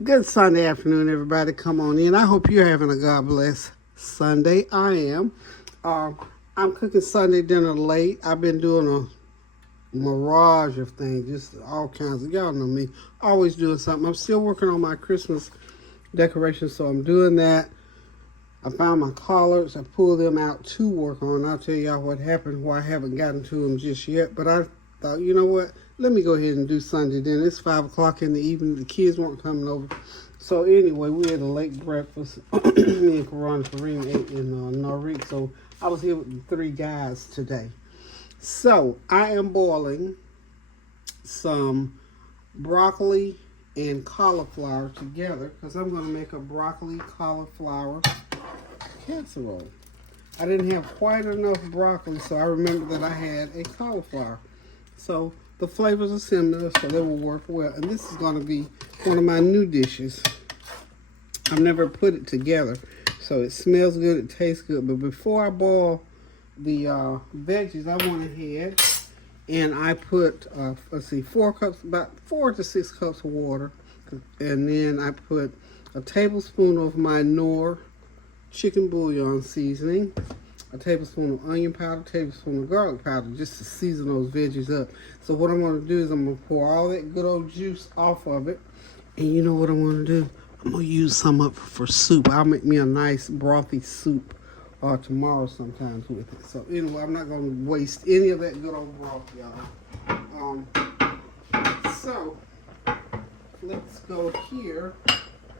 Good Sunday afternoon, everybody. Come on in. I hope you're having a God bless Sunday. I am. Uh, I'm cooking Sunday dinner late. I've been doing a mirage of things, just all kinds of. Y'all know me, always doing something. I'm still working on my Christmas decorations, so I'm doing that. I found my collards. I pulled them out to work on. I'll tell y'all what happened, why I haven't gotten to them just yet. But I thought, you know what? Let me go ahead and do Sunday dinner. It's 5 o'clock in the evening. The kids weren't coming over. So anyway, we had a late breakfast. Me and Kareem ate in Norwich. So I was here with the 3 guys today. So I am boiling some broccoli and cauliflower together because I'm going to make a broccoli cauliflower casserole. I didn't have quite enough broccoli, so I remember that I had a cauliflower. So the flavors are similar, so they will work well. And this is going to be one of my new dishes. I've never put it together, so it smells good, it tastes good. But before I boil the veggies, I went ahead and I put, about 4 to 6 cups of water. And then I put a tablespoon of my Knorr chicken bouillon seasoning, a tablespoon of onion powder, a tablespoon of garlic powder, just to season those veggies up. So what I'm going to do is I'm going to pour all that good old juice off of it. And you know what I'm going to do? I'm going to use some up for soup. I'll make me a nice brothy soup tomorrow sometimes with it. So anyway, I'm not going to waste any of that good old broth, y'all. So let's go here.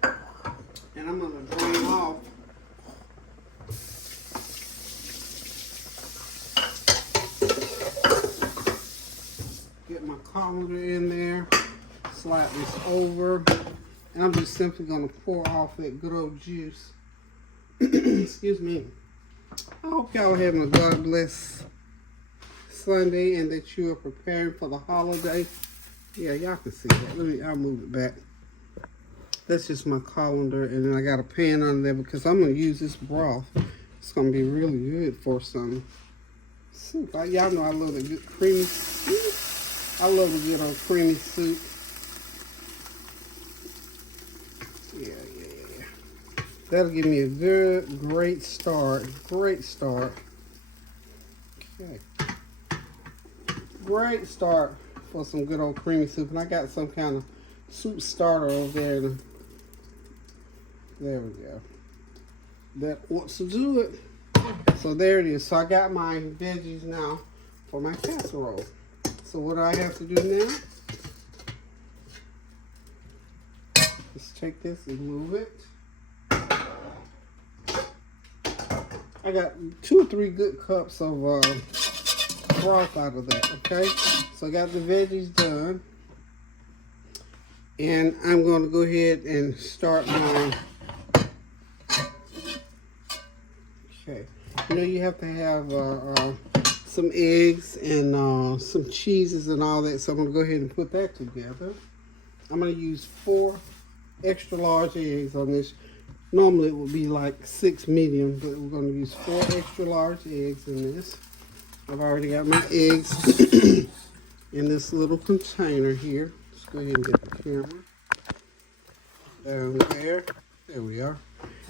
And I'm going to drain off get my colander in there, slide this over, and I'm just simply going to pour off that good old juice. Excuse me. I hope y'all are having a God bless Sunday and that you are preparing for the holiday. Yeah, y'all can see that. I'll move it back. That's just my colander, and then I got a pan under there because I'm going to use this broth. It's going to be really good for some soup. Y'all know I love the good creamy soup. I love a good old creamy soup. Yeah. That'll give me a good, great start. Great start. Okay. Great start for some good old creamy soup. And I got some kind of soup starter over there. There we go. That wants to do it. So there it is. So I got my veggies now for my casserole. So what do I have to do now? Just take this and move it. I got 2 or 3 good cups of broth out of that, okay? So I got the veggies done. And I'm going to go ahead and start my... Okay. You know, you have to have some eggs and some cheeses and all that. So I'm going to go ahead and put that together. I'm going to use 4 extra large eggs on this. Normally it would be like 6 medium, but we're going to use 4 extra large eggs in this. I've already got my eggs in this little container here. Let's go ahead and get the camera down there. There we are.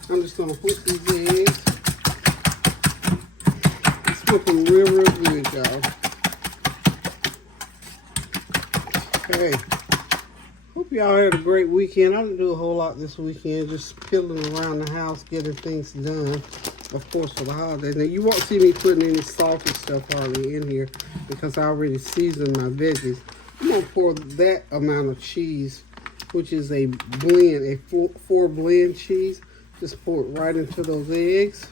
I'm just going to whip these eggs. It's whipping real good, y'all. Okay. Hope y'all had a great weekend. I didn't do a whole lot this weekend, just piddling around the house, getting things done, of course, for the holidays. Now, you won't see me putting any salty stuff hardly in here because I already seasoned my veggies. I'm going to pour that amount of cheese, which is a blend, a 4 blend cheese. Just pour it right into those eggs.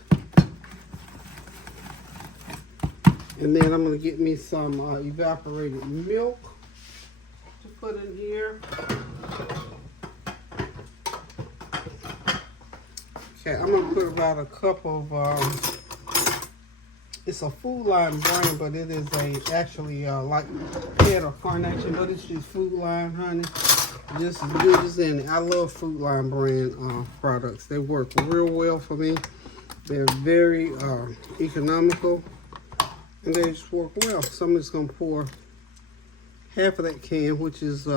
And then I'm going to get me some evaporated milk to put in here. Okay, I'm going to put about a cup of, it's a Food Line brand, but it is actually like head or carnation, but it's just Food Line, honey. Just as good as any. I love Food Line brand products. They work real well for me. They're very economical, and they just work well. So I'm just going to pour half of that can, which is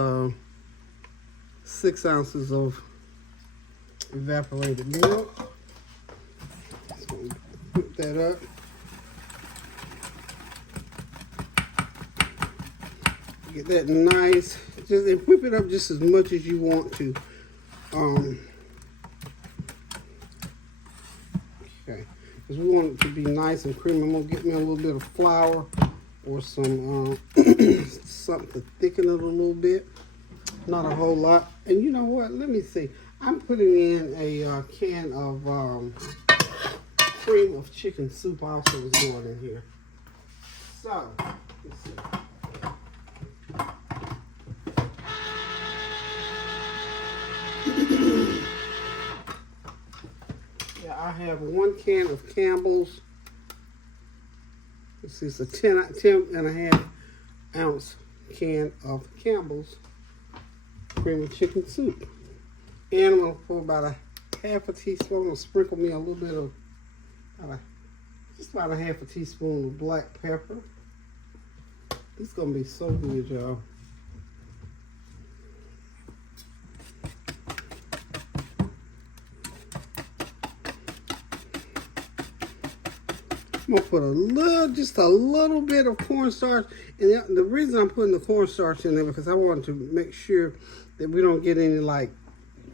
6 ounces of evaporated milk. So whip that up. Get that nice. Just and whip it up just as much as you want to. Okay, because we want it to be nice and creamy. I'm gonna get me a little bit of flour or some something to thicken it a little bit. Not a whole lot. And you know what? Let me see. I'm putting in a can of cream of chicken soup also is going in here. So, let's see. Yeah, I have 1 can of Campbell's. This is a 10.5 ounce can of Campbell's cream of chicken soup. And I'm going to pour about a half a teaspoon, and sprinkle me a little bit of, just about a half a teaspoon of black pepper. This is going to be so good, y'all. I'm going to put just a little bit of cornstarch. And the reason I'm putting the cornstarch in there because I want to make sure that we don't get any like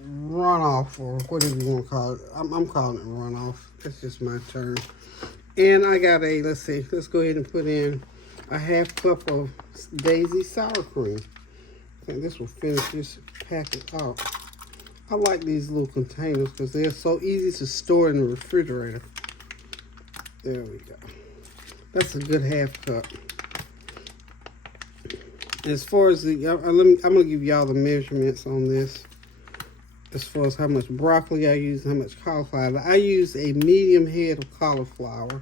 runoff or whatever you want to call it. I'm calling it runoff. That's just my term. And I got let's go ahead and put in a half cup of Daisy sour cream. I think this will finish this packet out. I like these little containers because they're so easy to store in the refrigerator. There we go. That's a good half cup. As far as I'm going to give y'all the measurements on this. As far as how much broccoli I use and how much cauliflower. I use a medium head of cauliflower.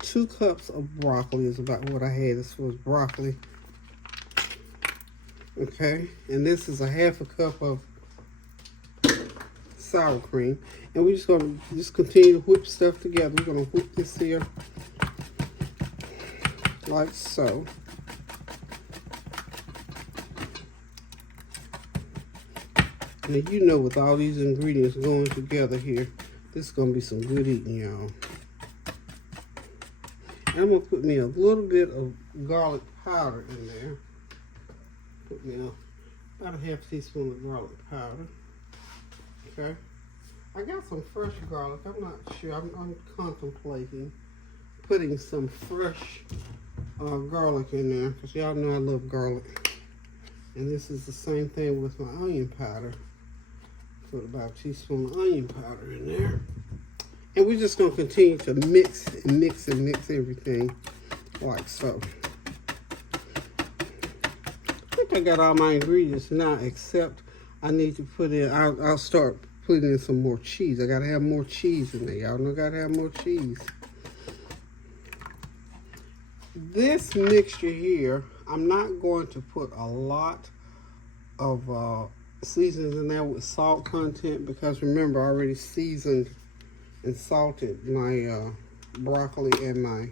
2 cups of broccoli is about what I had as far as broccoli. Okay. And this is a half a cup of sour cream. And we're just going to continue to whip stuff together. We're going to whip this here like so. Now you know with all these ingredients going together here, this is going to be some good eating, y'all. And I'm going to put me a little bit of garlic powder in there. Put me about a half teaspoon of garlic powder. Okay. I got some fresh garlic. I'm not sure. I'm contemplating putting some fresh garlic in there because y'all know I love garlic. And this is the same thing with my onion powder. Put about a teaspoon of onion powder in there. And we're just going to continue to mix and mix and mix everything like so. I think I got all my ingredients now except I need to put in, I'll start putting in some more cheese. I got to have more cheese in there. Y'all know I got to have more cheese. This mixture here, I'm not going to put a lot of seasonings in there with salt content because remember I already seasoned and salted my broccoli and my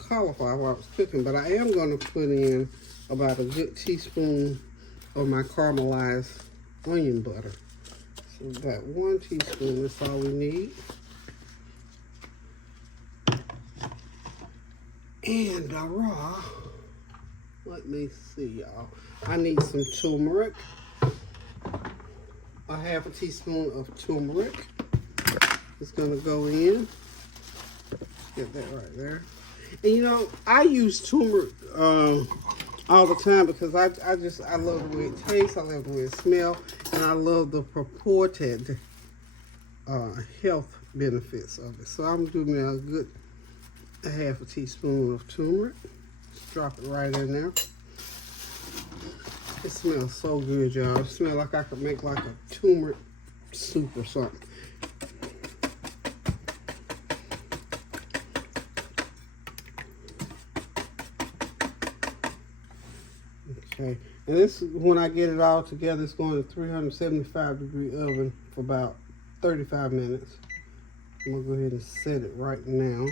cauliflower while I was cooking. But I am going to put in about a good teaspoon of my caramelized onion butter. So about 1 teaspoon, that's all we need. And raw, let me see, y'all. I need some turmeric. A half a teaspoon of turmeric. It's gonna go in. Get that right there. And you know, I use turmeric all the time because I love the way it tastes, I love the way it smells, and I love the purported health benefits of it. So I'm doing a good half a teaspoon of turmeric. Just drop it right in there. It smells so good, y'all. It smells like I could make like a turmeric soup or something. Okay, and this, when I get it all together, it's going to 375-degree oven for about 35 minutes. I'm going to go ahead and set it right now.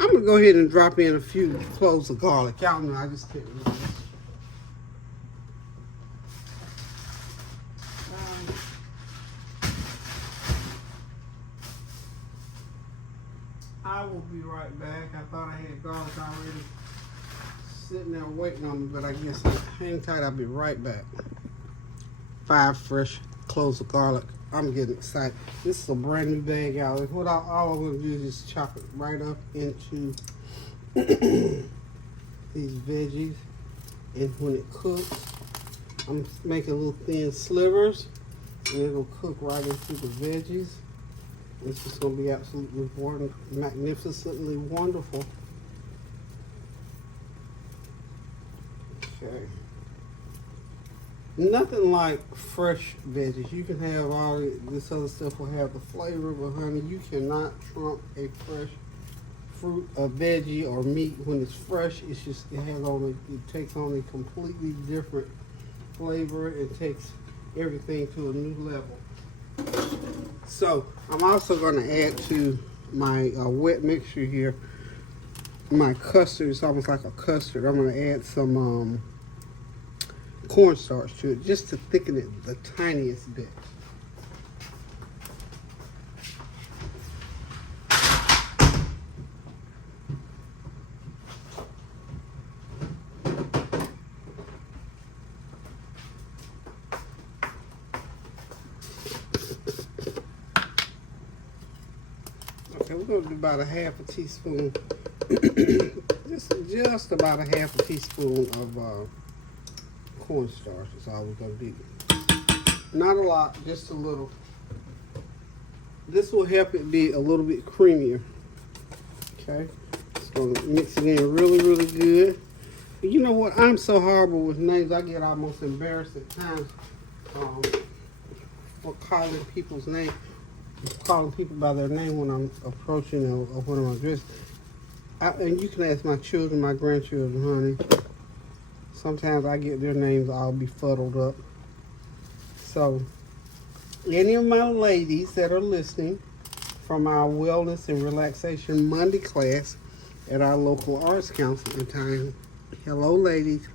I'm going to go ahead and drop in a few cloves of garlic. Y'all know I just can't remember. I will be right back. I thought I had garlic already sitting there waiting on me, but I guess hang tight. I'll be right back. 5 fresh cloves of garlic. I'm getting excited. This is a brand new bag, y'all. What all I'm going to do is just chop it right up into these veggies. And when it cooks, I'm making little thin slivers, and it'll cook right into the veggies. It's just going to be absolutely magnificently wonderful. Okay. Nothing like fresh veggies. You can have all this other stuff will have the flavor, but honey, you cannot trump a fresh fruit, a veggie, or meat when it's fresh. It's just it takes on a completely different flavor. It takes everything to a new level. So I'm also going to add to my wet mixture here my custard. It's almost like a custard. I'm going to add some cornstarch to it just to thicken it the tiniest bit. Okay, we're going to do about a half a teaspoon, just about a half a teaspoon of cornstarch is all we're going to do. Not a lot, just a little. This will help it be a little bit creamier. Okay, just going to mix it in really, really good. You know what? I'm so horrible with names. I get almost embarrassed at times for calling people's name. Calling people by their name when I'm approaching or when I'm addressed. And you can ask my children, my grandchildren, honey. Sometimes I get their names all befuddled up. So, any of my ladies that are listening from our Wellness and Relaxation Monday class at our local arts counseling time, hello, ladies.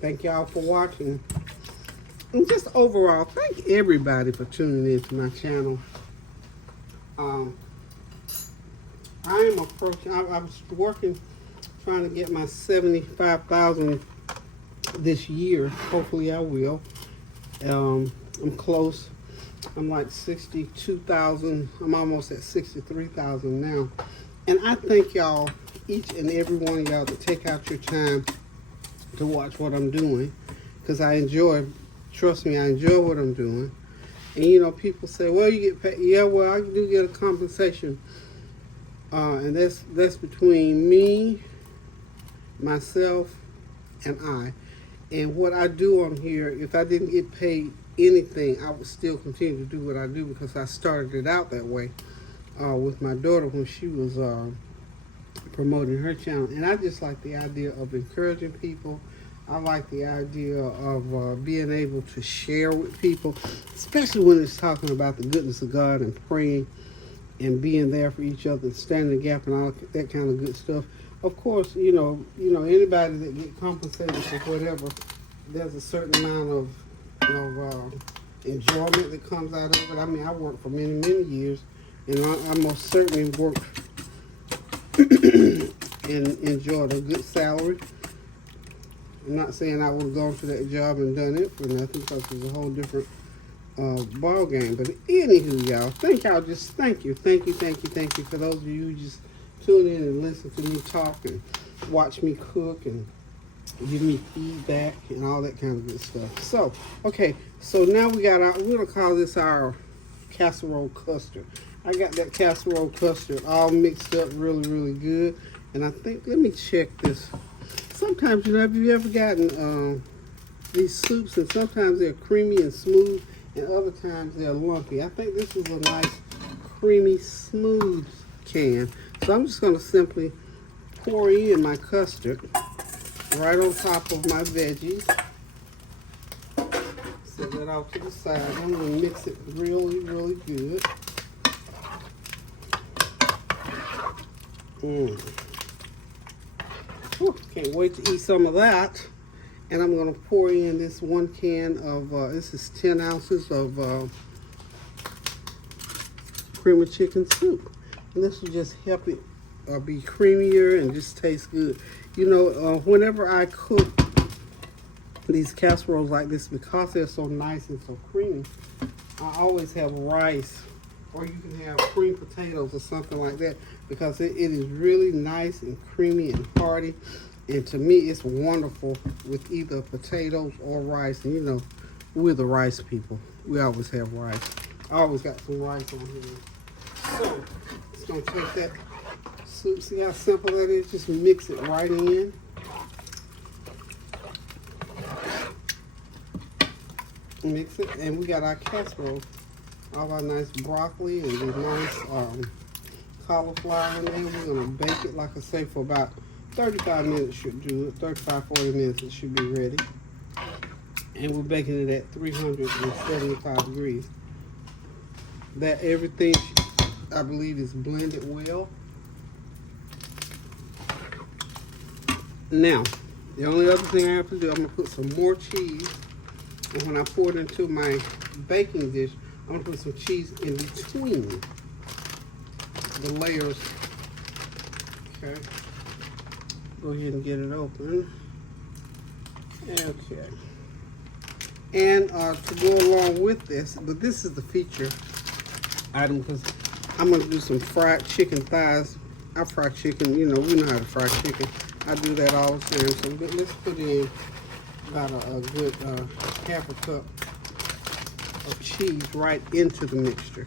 Thank y'all for watching. And just overall, thank everybody for tuning in to my channel. I am approaching, I was working, trying to get my 75,000 this year. Hopefully I will. I'm close. I'm like 62,000. I'm almost at 63,000 now. And I thank y'all, each and every one of y'all, to take out your time to watch what I'm doing, because I enjoy. Trust me, I enjoy what I'm doing. And you know, people say, well, you get paid. Yeah, well, I do get a compensation. And that's between me, myself, and I. And what I do on here, if I didn't get paid anything, I would still continue to do what I do, because I started it out that way with my daughter when she was promoting her channel. And I just like the idea of encouraging people. I like the idea of being able to share with people, especially when it's talking about the goodness of God and praying and being there for each other, standing the gap and all that kind of good stuff. Of course, you know, anybody that get compensated for whatever, there's a certain amount of enjoyment that comes out of it. I mean, I worked for many, many years, and I most certainly worked and enjoyed a good salary. I'm not saying I would have gone to that job and done it for nothing, because it's a whole different ball game. But anywho, y'all, thank you for those of you who just tune in and listen to me talk and watch me cook and give me feedback and all that kind of good stuff. So, okay, so now we're gonna call this our casserole custard. I got that casserole custard all mixed up really, really good. And I think, let me check this. Sometimes, you know, have you ever gotten these soups, and sometimes they're creamy and smooth, and other times they're lumpy. I think this is a nice, creamy, smooth can. So I'm just going to simply pour in my custard right on top of my veggies. Set that off to the side. I'm going to mix it really, really good. Whew, can't wait to eat some of that. And I'm going to pour in this 1 can of, this is 10 ounces of cream of chicken soup. And this will just help it be creamier and just taste good. You know, whenever I cook these casseroles like this, because they're so nice and so creamy, I always have rice, or you can have creamed potatoes or something like that, because it is really nice and creamy and hearty. And to me, it's wonderful with either potatoes or rice. And you know, we're the rice people. We always have rice. I always got some rice on here. So, just gonna take that soup. See how simple that is? Just mix it right in. Mix it, and we got our casserole. All our nice broccoli and the nice cauliflower in there. We're gonna bake it, like I say, for about 35 minutes should do it. 35, 40 minutes it should be ready. And we're baking it at 375 degrees. That everything, I believe, is blended well. Now, the only other thing I have to do, I'm gonna put some more cheese. And when I pour it into my baking dish, I'm gonna put some cheese in between the layers. Okay. Go ahead and get it open. Okay. And to go along with this, but this is the feature item, because I'm going to do some fried chicken thighs. I fry chicken, you know, we know how to fry chicken. I do that all the time. So let's put in about a good half a cup of cheese right into the mixture.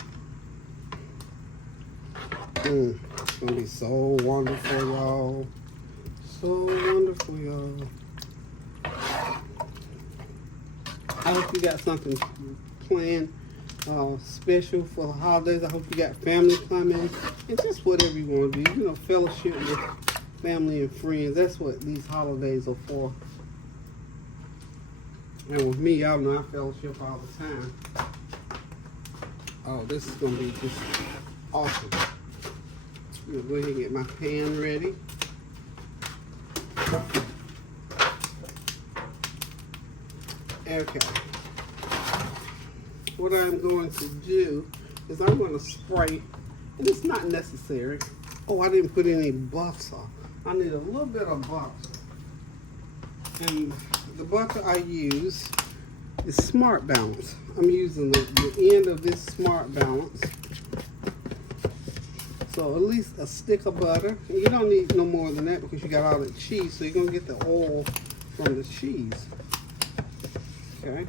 It's going to be so wonderful, y'all. So wonderful, y'all. I hope you got something planned special for the holidays. I hope you got family coming, and just whatever you want to do. You know, fellowship with family and friends. That's what these holidays are for. And with me, y'all know I fellowship all the time. Oh, this is going to be just awesome. I'm going to go ahead and get my pan ready. Okay. What I'm going to do is I'm going to spray, and it's not necessary. Oh, I didn't put any butter. I need a little bit of butter. And the butter I use is Smart Balance. I'm using the end of this Smart Balance. So at least a stick of butter. And you don't need no more than that because you got all the cheese, so you're going to get the oil from the cheese. Okay.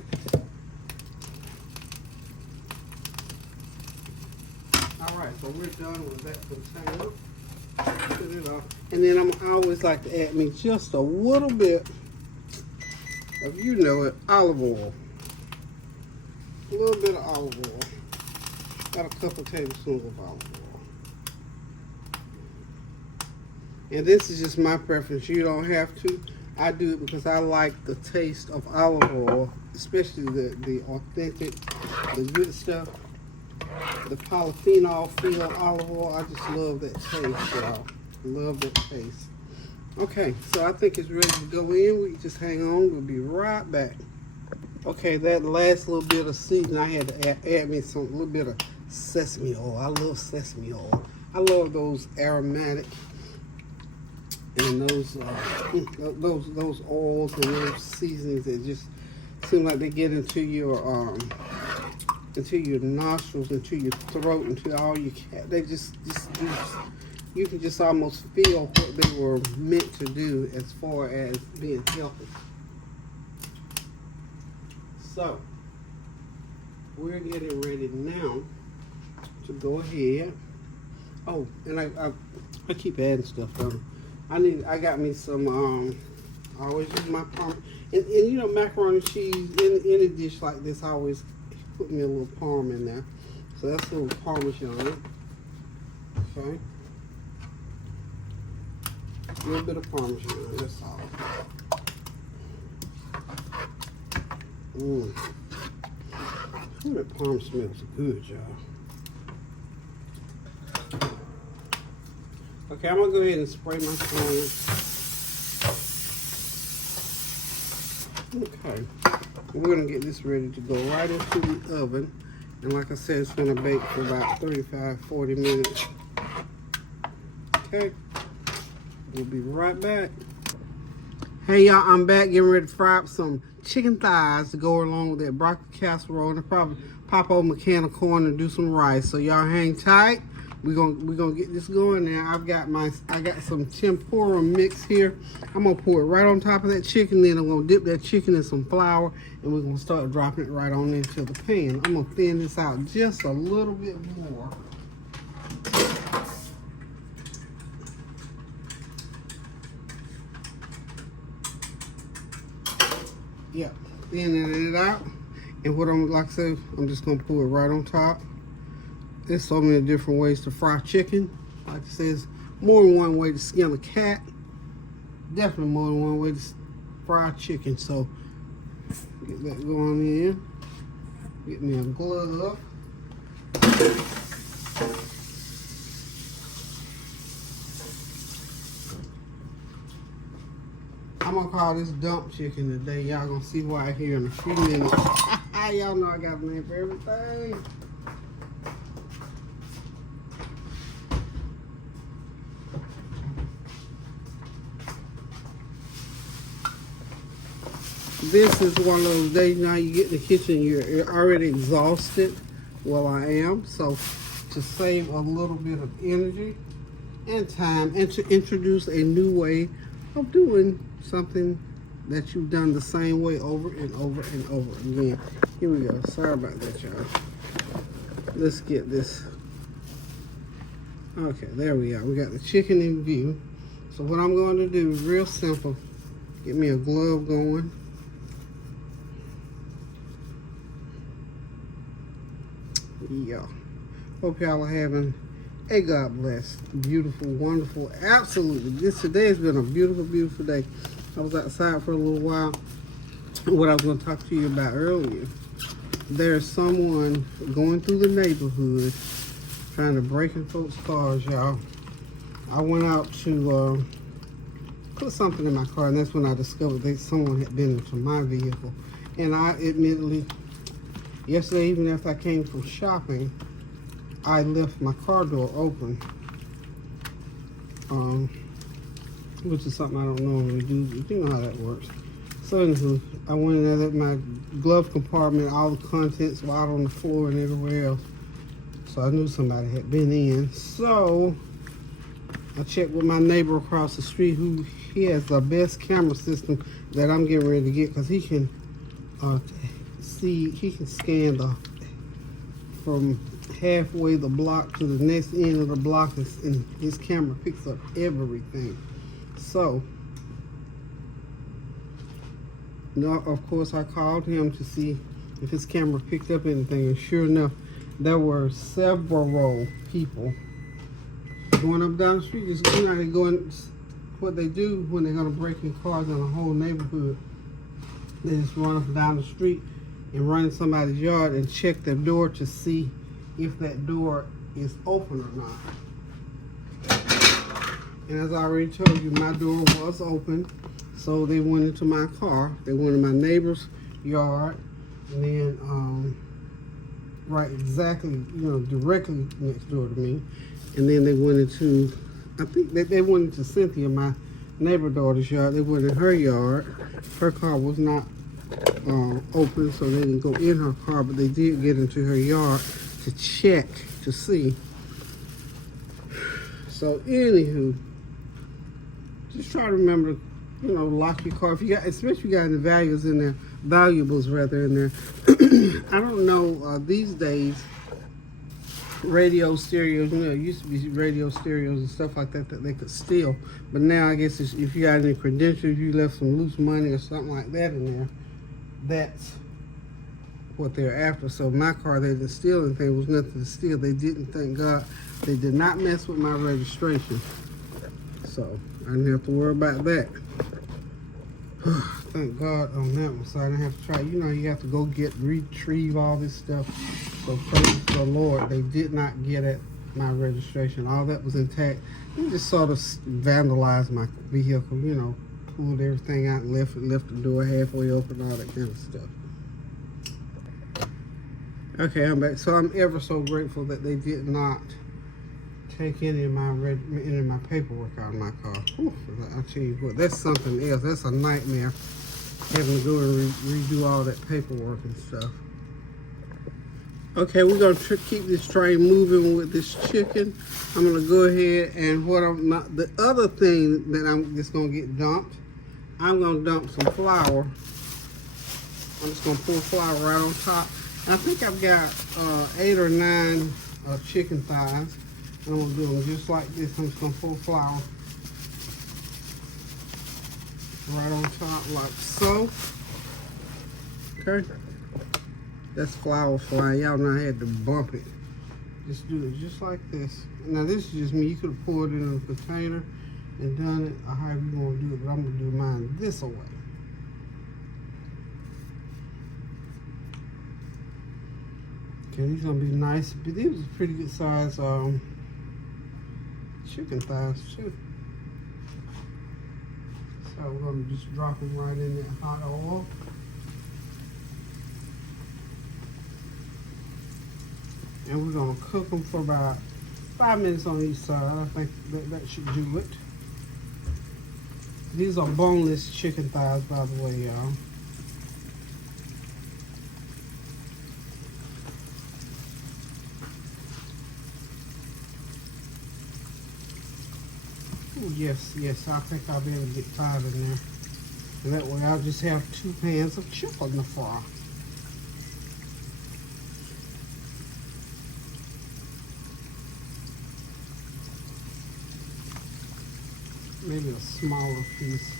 All right, so we're done with that container. Put it off. And then I always like to add me just a little bit of, you know it, olive oil. A little bit of olive oil. Got a couple tablespoons of olive oil. And this is just my preference. You don't have to. I do it because I like the taste of olive oil, especially the authentic, the good stuff. The polyphenol-filled olive oil. I just love that taste, y'all. Love that taste. Okay, so I think it's ready to go in. We just hang on. We'll be right back. Okay, that last little bit of seasoning, I had to add me a little bit of sesame oil. I love sesame oil. I love those aromatic and those oils and those seasonings that just seem like they get into your nostrils, into your throat, into all your they just you can just almost feel what they were meant to do as far as being healthy. So we're getting ready now to go ahead. Oh, and I keep adding stuff on. I got me some I always use my parm, and you know, macaroni and cheese in any dish like this, I always put me a little parm in there. So that's a little Parmesan. Okay. A little bit of Parmesan, that's all. Ooh, that parm smells good, y'all. Okay, I'm gonna go ahead and spray my flame. Okay, we're gonna get this ready to go right into the oven. And like I said, it's gonna bake for about 35-40 minutes. Okay, we'll be right back. Hey y'all, I'm back getting ready to fry up some chicken thighs to go along with that broccoli casserole, and probably pop over a can of corn and do some rice. So y'all hang tight. We're gonna get this going now. I got some tempura mix here. I'm gonna pour it right on top of that chicken. Then I'm gonna dip that chicken in some flour, and we're gonna start dropping it right on into the pan. I'm gonna thin this out just a little bit more. Yep, thinning it out. And what like I said, I'm just gonna pour it right on top. There's so many different ways to fry chicken. Like I said, there's more than one way to skin a cat. Definitely more than one way to fry chicken. So get that going in. Get me a glove. I'm gonna call this dump chicken today. Y'all gonna see why here in a few minutes. Y'all know I got a name for everything. This is one of those days now you get in the kitchen, you're already exhausted. Well, I am. So to save a little bit of energy and time, and to introduce a new way of doing something that you've done the same way over and over and over again. Here we go. Sorry about that, y'all. Let's get this. Okay, there we are. We got the chicken in view. So what I'm going to do is real simple. Get me a glove going. Yeah. Hope y'all are having a God bless, beautiful, wonderful, absolutely. Today has been a beautiful, beautiful day. I was outside for a little while. What I was going to talk to you about earlier. There's someone going through the neighborhood trying to break in folks' cars, y'all. I went out to put something in my car, and that's when I discovered that someone had been into my vehicle. And I admittedly, yesterday, even after I came from shopping, I left my car door open, which is something I don't normally do, but you know how that works. So anywho, I went in there, my glove compartment, all the contents were out on the floor and everywhere else. So I knew somebody had been in. So I checked with my neighbor across the street, who he has the best camera system that I'm getting ready to get, because he can he can scan from halfway the block to the next end of the block, and his camera picks up everything. So no, of course I called him to see if his camera picked up anything, and sure enough, there were several people going up down the street. Just going, what they do when they're going to break in cars in a whole neighborhood, they just run up and down the street and run in somebody's yard and check their door to see if that door is open or not. And as I already told you, my door was open, so they went into my car. They went in my neighbor's yard, and then right exactly, directly next door to me. And then they went into, I think they went into Cynthia, my neighbor daughter's yard. They went in her yard. Her car was not open, so they didn't go in her car, but they did get into her yard to check to see. So anywho, just try to remember to, lock your car. If you got, especially if you got any valuables in there, I don't know, these days, radio stereos, it used to be radio stereos and stuff like that they could steal. But now I guess if you got any credentials, you left some loose money or something like that in there, that's what they're after. So my car, they didn't steal anything. It was nothing to steal. They didn't, thank God. They did not mess with my registration. So I didn't have to worry about that. Thank God on that one. So I didn't have to try. You have to go retrieve all this stuff. So praise the Lord, they did not get at my registration. All that was intact. He just sort of vandalized my vehicle, you know, pulled everything out and left the door halfway open, all that kind of stuff. Okay, I'm back. So I'm ever so grateful that they did not take any of my paperwork out of my car. Whew, I tell you what, that's something else. That's a nightmare, having to go and redo all that paperwork and stuff. Okay, we're gonna keep this train moving with this chicken. I'm gonna go ahead and the other thing that I'm just gonna get dumped, I'm gonna dump some flour. I'm just gonna pour flour right on top. I think I've got 8 or 9 chicken thighs. And I'm gonna do them just like this. I'm just gonna pour flour right on top like so. Okay. That's flour flying. Y'all know I had to bump it. Just do it just like this. Now this is just me. You could have poured it in a container and done it, or however you want to do it, but I'm gonna do mine this way. Okay, these gonna be nice, but these are pretty good size chicken thighs too. So we're gonna just drop them right in that hot oil. And we're gonna cook them for about 5 minutes on each side. I think that should do it. These are boneless chicken thighs, by the way, y'all. Oh, yes, I think I'll be able to get 5 in there. And that way I'll just have 2 pans of chicken to fry. Maybe a smaller piece.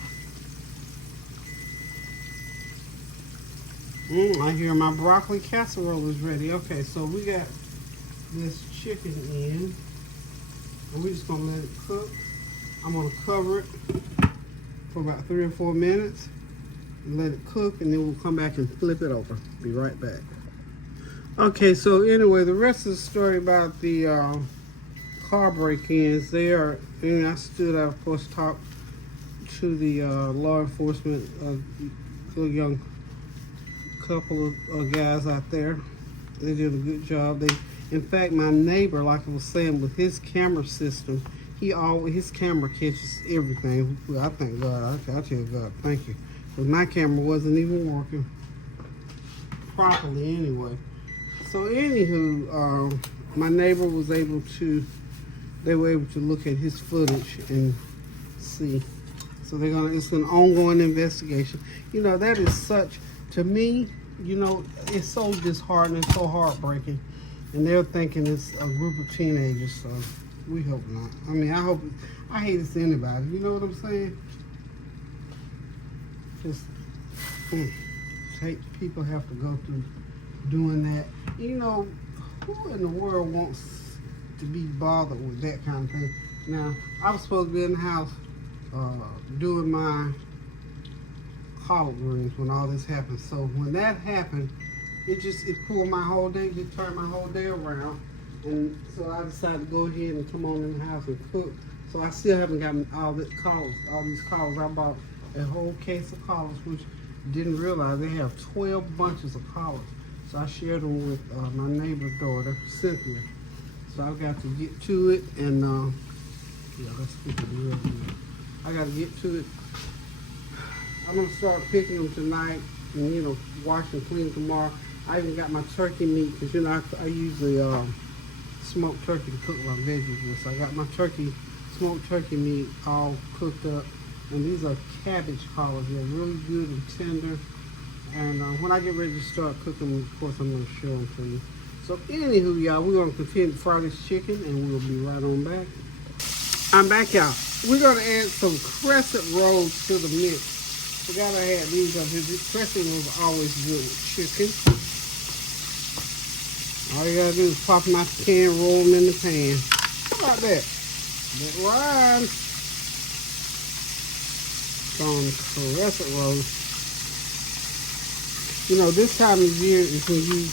I hear my broccoli casserole is ready. Okay, so we got this chicken in, and we're just gonna let it cook. I'm gonna cover it for about 3 or 4 minutes and let it cook, and then we'll come back and flip it over. Be right back. Okay, so anyway, the rest of the story about the car break-ins, I stood out, of course, talked to the law enforcement, a young couple of guys out there. They did a good job. In fact, my neighbor, like I was saying, with his camera system, his camera catches everything. I thank God. I tell God, thank you, because my camera wasn't even working properly anyway. So anywho, my neighbor was able to. They were able to look at his footage and see. So it's an ongoing investigation. You know, that is such, to me, you know, it's so disheartening, so heartbreaking. And they're thinking it's a group of teenagers, so we hope not. I mean, I hate this to anybody, you know what I'm saying? Just hate people have to go through doing that. You know, who in the world wants to be bothered with that kind of thing? Now, I was supposed to be in the house doing my collard greens when all this happened. So when that happened, it pulled my whole day, just turned my whole day around. And so I decided to go ahead and come on in the house and cook. So I still haven't gotten all these collards. I bought a whole case of collards, which didn't realize they have 12 bunches of collards. So I shared them with my neighbor's daughter, Cynthia. So I've got to get to it, and let's get it real good. I got to get to it. I'm gonna start picking them tonight, and you know, wash and clean tomorrow. I even got my turkey meat, because you know I usually smoked turkey to cook my veggies with. So I got my smoked turkey meat all cooked up, and these are cabbage collards. They're really good and tender. And when I get ready to start cooking, of course, I'm going to show them to you. So anywho, y'all, we're going to continue to fry this chicken, and we'll be right on back. I'm back, y'all. We're going to add some crescent rolls to the mix. We got to add these up here. This crescent rolls are always good with chicken. All you got to do is pop them out the can, roll them in the pan. How about that? That rhymes. Some crescent rolls. You know, this time of year is when you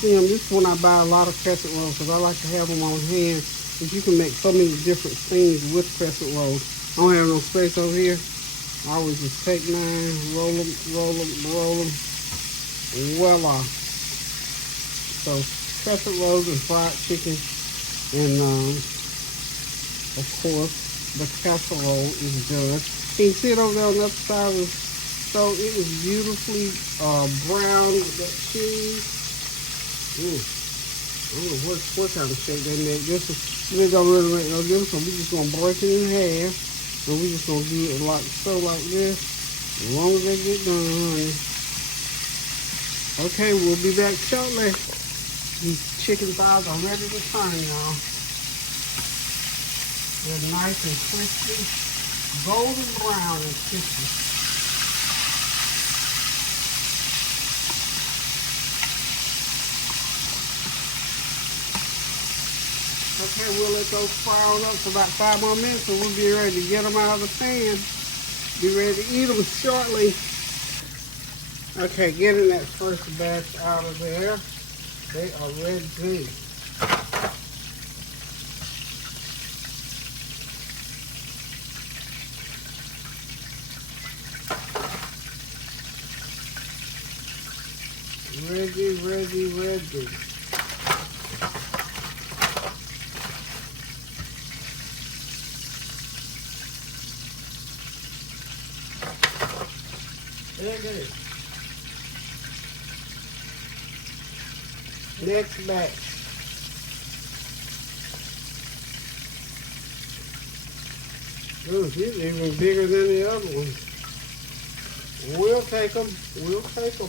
see them. This is when I buy a lot of crescent rolls because I like to have them on hand. Because you can make so many different things with crescent rolls. I don't have no space over here. I always just take mine, roll them, roll them, roll them. Voila. So crescent rolls and fried chicken, and of course the casserole is done. Can you see it over there on the other side of the stove? It is beautifully brown with that cheese. I don't know what kind of shape they make. This don't really make no difference. So we just gonna break it in half, and we just gonna do it like so, like this. As long as they get done, honey. Okay, we'll be back shortly. These chicken thighs are ready to turn, y'all. They're nice and crispy, golden brown and crispy. Okay, we'll let those fry on up for about 5 more minutes, and we'll be ready to get them out of the pan. Be ready to eat them shortly. Okay, getting that first batch out of there. They are ready. Ready. There it is. Next batch. Ooh, these are even bigger than the other ones. We'll take them. We'll take them.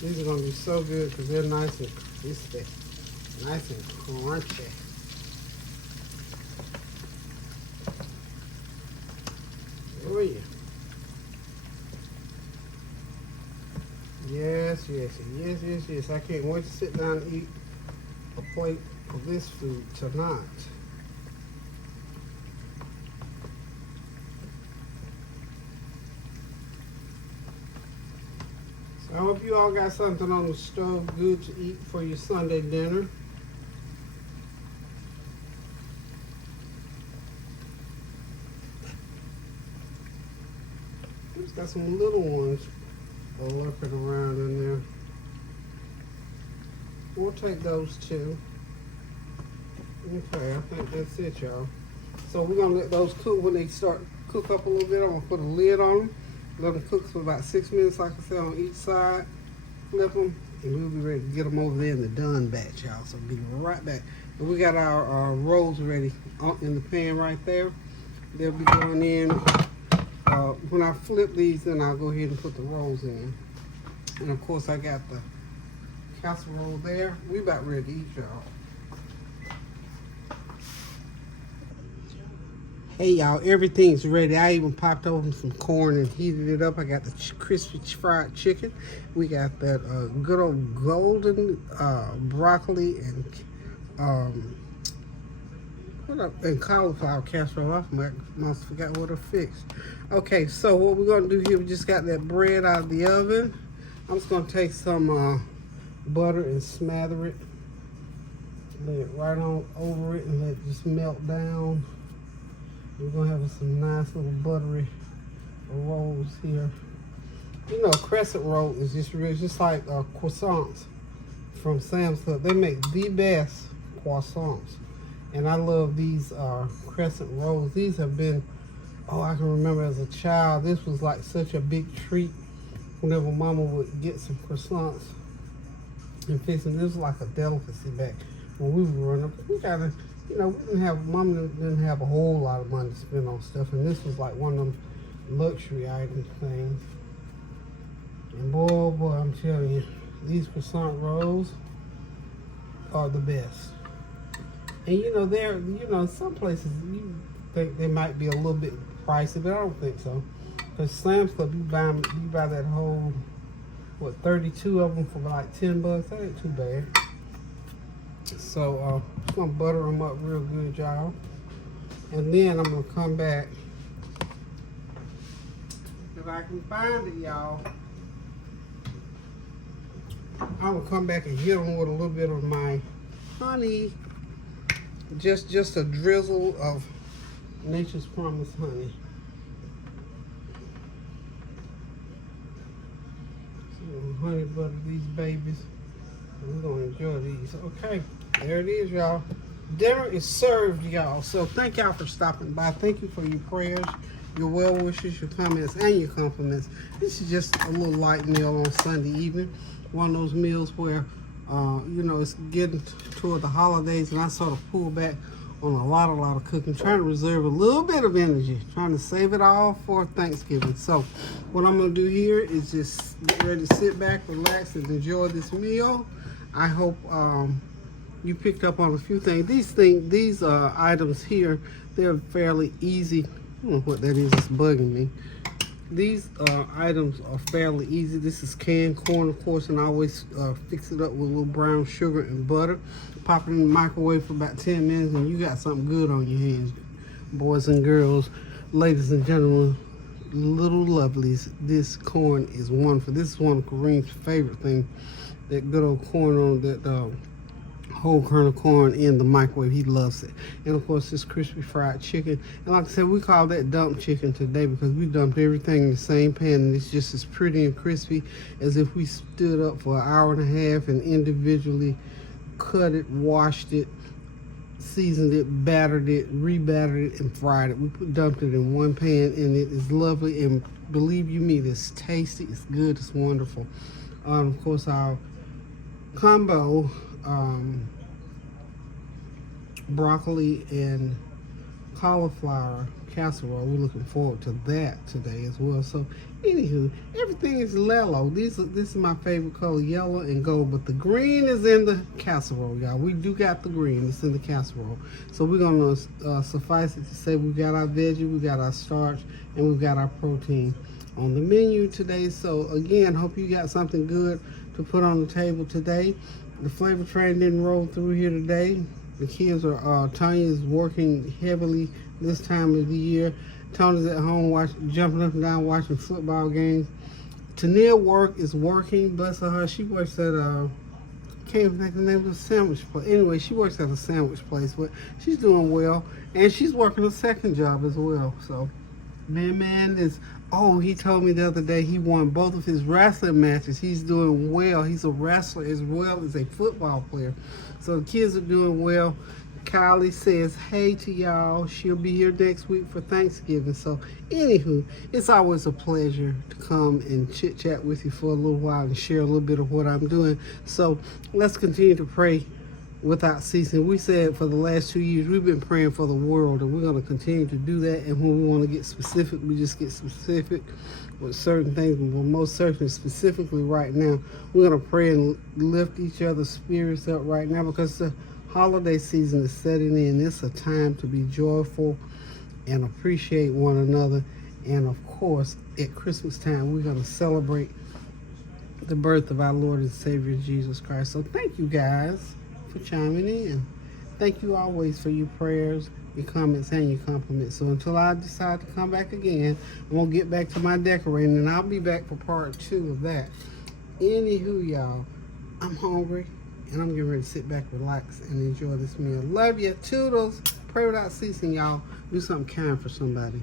These are going to be so good because they're nice and crispy. Nice and crunchy. Oh yeah. Yes. I can't wait to sit down and eat a plate of this food tonight. So I hope you all got something on the stove good to eat for your Sunday dinner. Got some little ones lurking around in there. We'll take those too. Okay, I think that's it, y'all. So we're gonna let those cook. When they start to cook up a little bit, I'm gonna put a lid on them. Let them cook for about 6 minutes, like I said, on each side. Flip them, and we'll be ready to get them over there in the done batch, y'all. So we'll be right back. And we got our rolls ready in the pan right there. They'll be going in. When I flip these, then I'll go ahead and put the rolls in. And of course, I got the casserole there. We about ready to eat, y'all. Hey, y'all, everything's ready. I even popped open some corn and heated it up. I got the crispy fried chicken. We got that good old golden broccoli and cauliflower casserole. I must forgot what I fixed. Okay, so what we're gonna do here, we just got that bread out of the oven. I'm just gonna take some butter and smother it. Lay it right on over it and let it just melt down. We're gonna have some nice little buttery rolls here. You know, a crescent roll is just like croissants from Sam's Club. They make the best croissants. And I love these crescent rolls. These have been, I can remember as a child, this was like such a big treat whenever Mama would get some croissants and fix them. This was like a delicacy back when we were growing up. We gotta, Mama didn't have a whole lot of money to spend on stuff, and this was like one of them luxury item things. And boy, I'm telling you, these croissant rolls are the best. And some places you think they might be a little bit pricey, but I don't think so. Because Sam's Club, you buy that whole, 32 of them for like $10. That ain't too bad. So, just gonna butter them up real good, y'all. And then I'm gonna come back, if I can find it, y'all. I'm gonna come back and hit them with a little bit of my honey. Just a drizzle of Nature's Promise honey. So we're gonna honey butter these babies. And we're gonna enjoy these. Okay, there it is, y'all. Dinner is served, y'all. So thank y'all for stopping by. Thank you for your prayers, your well wishes, your comments, and your compliments. This is just a little light meal on Sunday evening. One of those meals where, you know, it's getting toward the holidays, and I sort of pull back on a lot of cooking, trying to reserve a little bit of energy, trying to save it all for Thanksgiving. So what I'm going to do here is just get ready to sit back, relax, and enjoy this meal. I hope you picked up on a few things. These items here, they're fairly easy. I don't know what that is, it's bugging me. These items are fairly easy. This is canned corn, of course, and I always fix it up with a little brown sugar and butter. Pop it in the microwave for about 10 minutes, and you got something good on your hands. Boys and girls, ladies and gentlemen, little lovelies, this corn is wonderful. This is one of Kareem's favorite things, that good old corn on that whole kernel corn in the microwave. He loves it. And of course, this crispy fried chicken. And like I said, we call that dump chicken today because we dumped everything in the same pan, and it's just as pretty and crispy as if we stood up for an hour and a half and individually cut it, washed it, seasoned it, battered it, re-battered it, and fried it. We dumped it in one pan, and it is lovely. And believe you me, it's tasty, it's good, it's wonderful. Of course, our combo broccoli and cauliflower casserole. We're looking forward to that today as well. So anywho, everything is yellow. This is my favorite color, yellow and gold, but the green is in the casserole, y'all. We do got the green, it's in the casserole. So we're gonna suffice it to say we got our veggie, we got our starch, and we've got our protein on the menu today. So again, hope you got something good to put on the table today. The flavor train didn't roll through here today. The kids are, Tanya is working heavily this time of the year. Tony's at home jumping up and down watching football games. Tania is working, bless her. She works at can't even think of the name of the sandwich place. Anyway, she works at a sandwich place, but she's doing well. And she's working a second job as well. So man is, oh, he told me the other day he won both of his wrestling matches. He's doing well. He's a wrestler as well as a football player. So the kids are doing well. Kylie says hey to y'all. She'll be here next week for Thanksgiving. So anywho, it's always a pleasure to come and chit chat with you for a little while and share a little bit of what I'm doing. So let's continue to pray without ceasing. We said for the last 2 years we've been praying for the world, and we're going to continue to do that. And when we want to get specific, we just get specific with certain things. But most certainly, specifically right now, we're going to pray and lift each other's spirits up right now, because the holiday season is setting in. It's a time to be joyful and appreciate one another. And of course, at Christmas time, we're going to celebrate the birth of our Lord and Savior Jesus Christ. So thank you guys for chiming in. Thank you always for your prayers, your comments, and your compliments. So until I decide to come back again, I'm gonna get back to my decorating, and I'll be back for part 2 of that. Anywho, y'all, I'm hungry, and I'm getting ready to sit back, relax, and enjoy this meal. Love you, toodles. Pray without ceasing, y'all. Do something kind for somebody.